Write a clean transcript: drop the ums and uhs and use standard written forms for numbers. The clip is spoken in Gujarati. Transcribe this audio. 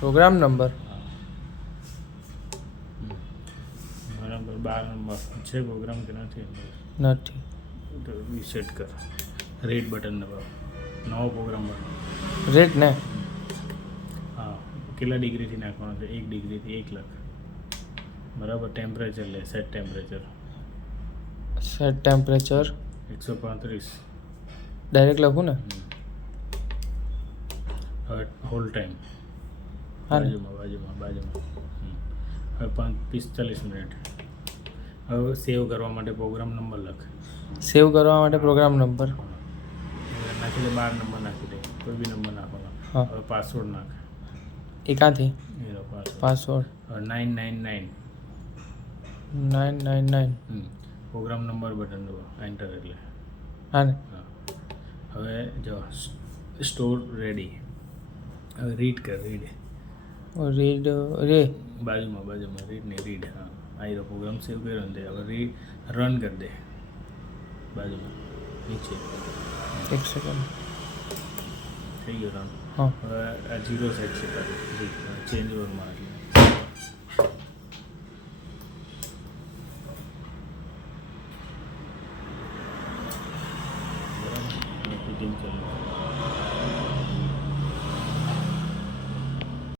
પ્રોગ્રામ નંબર બરાબર 12 નંબર છે પ્રોગ્રામ કે નથી નથી. તો રીસેટ કર રેડ બટન દબાવ નવો પ્રોગ્રામ બનાવો. રેટ ને હા કેટલા ડિગ્રીથી નાખવાનો છે 1 ડિગ્રીથી 1 લાખ બરાબર. ટેમ્પરેચર લે set temperature set temperature 135. Direct લખું ને હવે હોલ ટાઈમ હા ને બાજુમાં હવે 45 મિનિટ. હવે સેવ કરવા માટે પ્રોગ્રામ નંબર લખ. સેવ કરવા માટે પ્રોગ્રામ નંબર નાખી દે 12 નંબર નાખી દે કોઈ બી નંબર નાખવાનો. હા હવે પાસવર્ડ નાખ એ ક્યાંથી એનો પાસવર્ડ 999 999 પ્રોગ્રામ નંબર બટન દબાવો એન્ટર એટલે હા ને હા. હવે જો સ્ટોર રેડી. હવે રીડ કર રીડ રીડ રે બાજુમાં રીડ ને રીડ હા આ એનો પ્રોગ્રામ સેવ કર્યો ને તે હવે રીડ રન કરી દે બાજુમાં નીચે 1 સેકન્ડ થઈ ગયો રન. હા હવે આ 0 સેટ છે તારું ચેન્જ ઓવરમાં એટલે